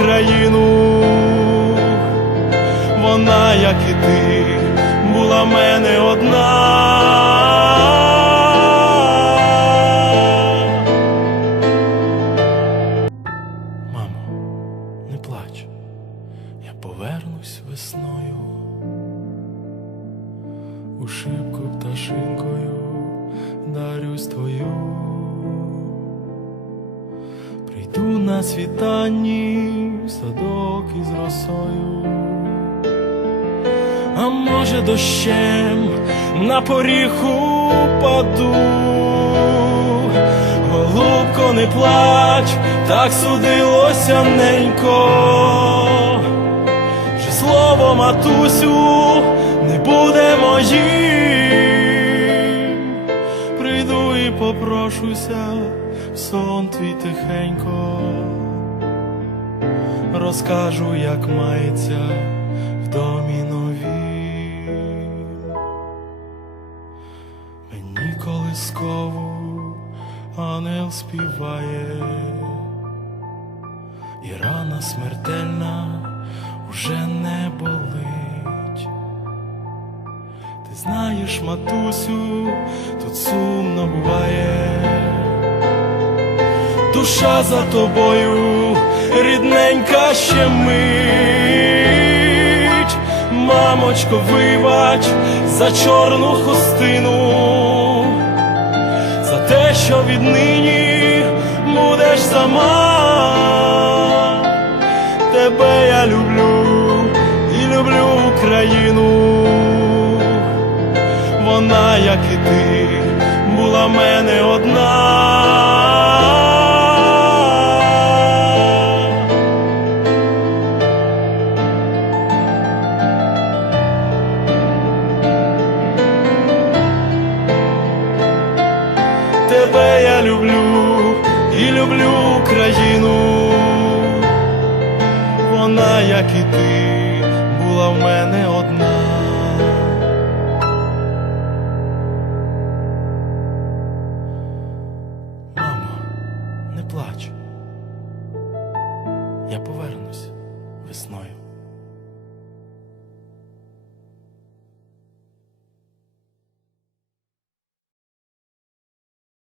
Люблю Україну. Вона, як і ти, була в мене одна. Мамо, не плач, я повернусь весною у шибку пташинкою дарюсь твою, прийду на світанні в садок із росою, а може дощем на поріг упаду. Голубко, не плач, так судилося ненько що слово матусю не буде моїм. Прийду і попрошуся сон твій тихенько, розкажу, як мається в домі новім. Мені колискову ангел співає і рана смертельна уже не болить. Ти знаєш, матусю, тут сумно буває. Душа за тобою, рідненька ще мить. Мамочко, вибач за чорну хустину за те, що віднині будеш сама. Тебе я люблю і люблю Україну. Вона, як і ти, була в мене одна. Я люблю і люблю Україну. Вона, як і ти, була в мене одна. Мамо, не плач. Я повернусь.